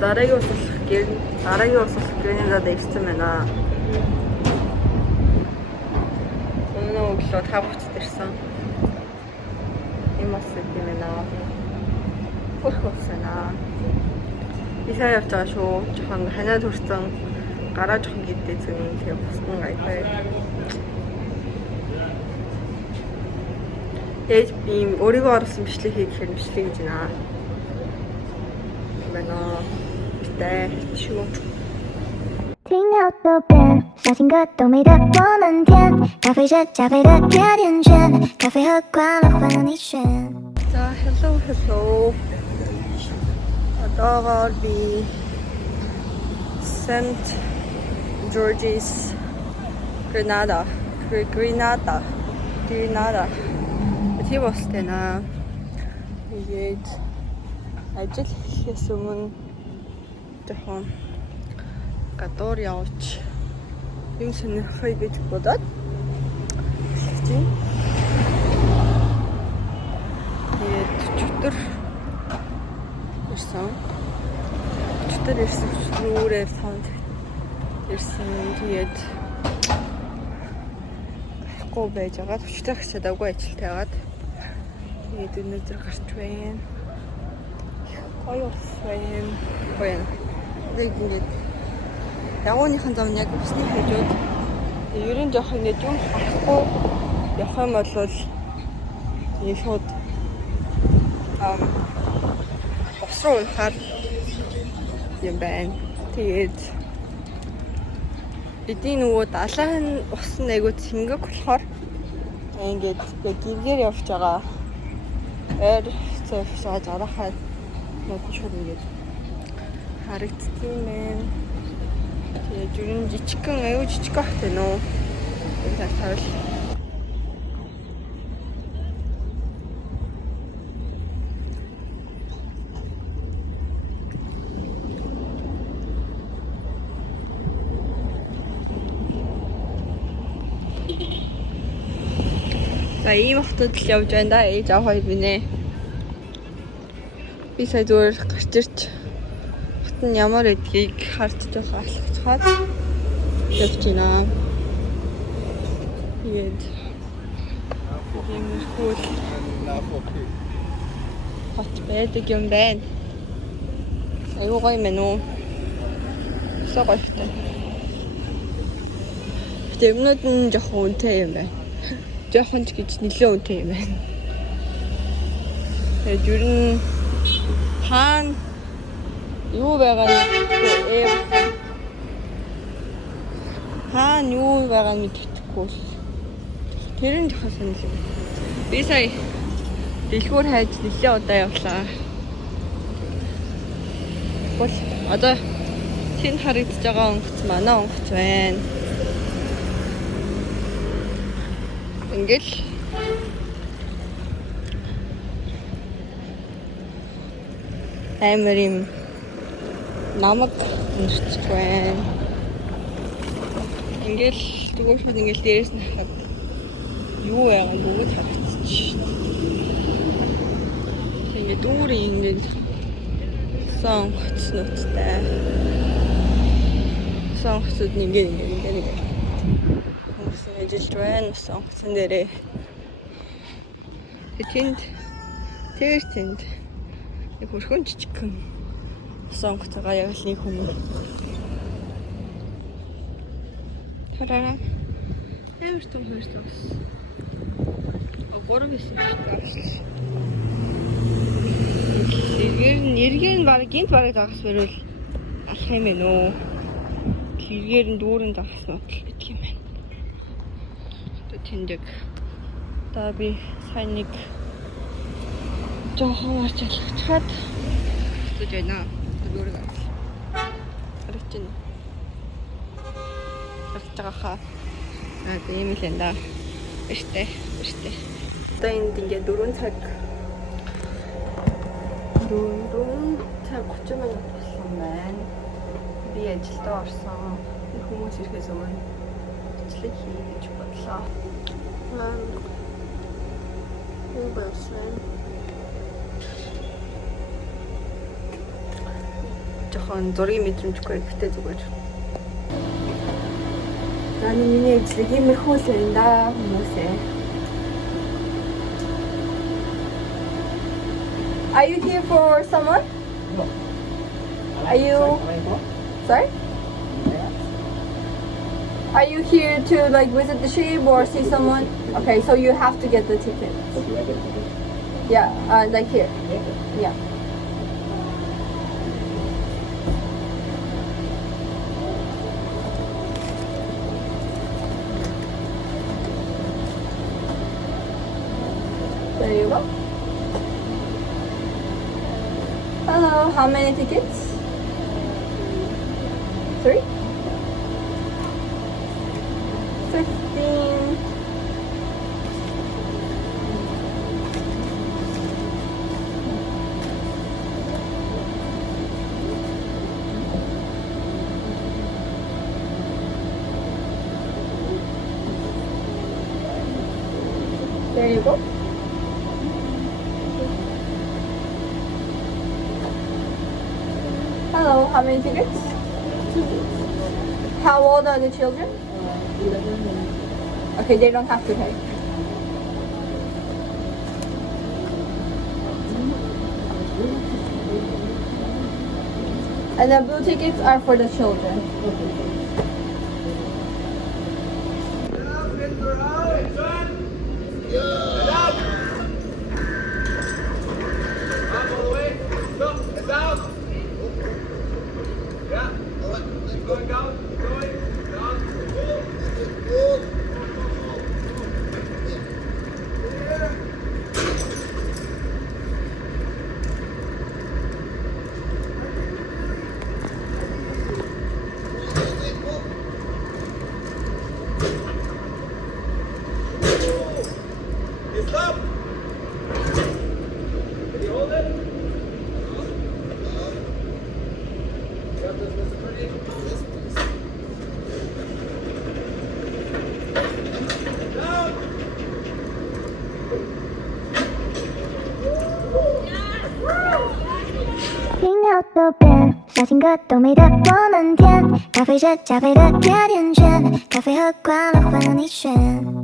Дараагийн усалах гэрнийдээ ирсэн байна. Өмнө өглөө 5:30-д ирсэн. Ийм ус гэдэг юм байна. Хөрх усана. Би сайн явж байгаа шүү. Жохон ханаад хүрсэн. Гараа жохон гэдээ зэн тэгээ бусна гайхаа. Ээж би өөрийгөө оруулсан бичлэг хийхээр бичлэг гэж байна. шүү. 听到右边，小情歌都美得我们甜，咖啡是加菲的甜甜圈，咖啡和快乐换了你选。 За hello. Одоо би St. George's Grenada. Тийм басна. Тэгээд ажил хийхээс өмнө жоохон гадуур явж юм сонирхоё гэж бодоод хэлчихсэн. Тэгээд чөтөр ирсэн чөтөрөөр саунд ирсэн. Тэгээд гахгүй байж байгаа. Өчтөр хачаагүй ажилтай байгаад тэгээд өнөөдөр гарч байна. Гоё байна. Тэгээд ингээд ягууныхан зам яг усны хажууд ерөн жоох ингээд юм харахгүй явах юм бол энэ шууд ус руу хаар юм байна. Тэгээд бидний нөгөө далайн ус нэгүүд сингэг болохоор ингээд гэргээр явж байгаа. Эр цэвшаа жарахаа шууд ингээд харагдсан байна. Тэгээд жүрэн жижигхэн аюу жижиг ахтай нөө. Тэгээд тавил. За ийм хотод л явж байна да. Ээж аваа хоёр бинэ. Би сая зүгээр гарч ирч хот нь ямар эдгийг харж байгаа алхацгаад явж байна. Тэгээд ийм хөл хот байдаг юм байна. Аюу гоё мэн үү? Согоётой. Тэмнүүд нь жоохон үнэтэй юм байна. Жоохон ч гэж нэлээд үнэтэй юм байна. Тэгээд юу хаана юу байгаа нь мэдчихгүй. Тэр нь жоохон сонирхол юм. Би сая дэлгүүр хайж нэлээд удаа явлаа. Бол одоо тэнд харагдаж байгаа онгоц манай онгоц байна. Ингээл амар юм намаг уншиж байна. Ингээл зүгээр шууд ингээл дээрээс нь хахад юу яагаад бүгд харагдчих. Тэгээд дүүрэн ингээд сонгоцнуудтай. Сонгоцод ингээд хүмүүс ажиллаж байна. Сонгоцсон дээрээ. Тэнд яг хөрхөн жижигхэн сонгоцоо яг л нэг хүмүүс. Тараа. Ямар ч том хөрстөс. Агуур байсан шүү дээ. Нэргэн баг гинт бараг загас бэрвэл алах юм бэ нөө. Тэргээр нь дүүрэн загас нутал гэдэг юм байна. Тэндэг. Одоо би сайн нэг жоохон марч алхацгаад гэж байна. Дүүрэг авах. Харагч байна. Харагч байгаа хаа. Тийм л энэ да. Биштэй. Одоо энд ингээд 4 цаг 30 минут болсон байна. Би ажилдаа орсон. Хүмүүс ирэхээс өмнө бичлэг хий гэж бодлоо. Юу болсон? жоохон зургийн мэдрэмжгүй гэхдээ зүгээр. Наны миний ажлыг иймэрхүү л байна да хүмүүсээ. Are you here for someone? No. Are you? Sorry? Are you here to like visit the ship or see someone? Okay, so you have to get the ticket. Yeah, like here. Yeah. There you go. Hello, how many tickets? 3? 15. There you go. Hello, how many tickets? How old are the children? Okay, they don't have to pay. And the blue tickets are for the children.都变，小情歌都美得我们甜，咖啡是加菲的甜甜圈，咖啡和快乐换了你选。